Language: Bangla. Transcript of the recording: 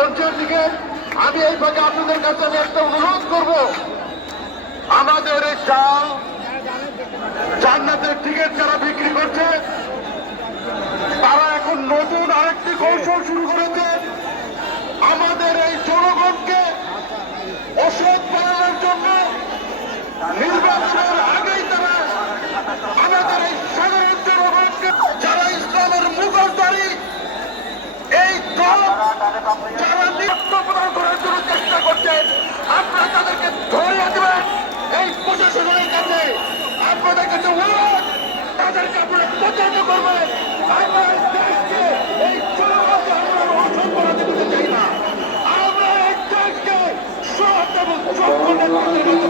মঞ্চের দিকে আমি এই ভাগে আপনাদের কাছে আমি একটা অনুরোধ করব, আমাদের এই চাল জান্নাতের টিকিট যারা বিক্রি করছে তারা এখন নতুন আরেকটি কৌশল শুরু করেছে। আমাদের এই জনগণকে অসৎ বানানোর জন্য নির্বাচনের আগেই তারা আমাদের এই সাধারণ জনগণকে, যারা ইসলামের মুখোশধারী এই দল যারা নিত্য প্রদান করার জন্য চেষ্টা করছেন, আপনারা তাদেরকে ধরিয়ে দেবেন এই প্রশাসনের কাছে। আপনাদের কাছে অনুরোধ, তাদেরকে আপনারা প্রচারিত করবেন। আমরা এই দেশকে এই জনগণকে আমরা অসৎ বানাতে দিতে চাই না। আমরা এই দেশকে সৎ এবং সভ্য নেতৃত্বের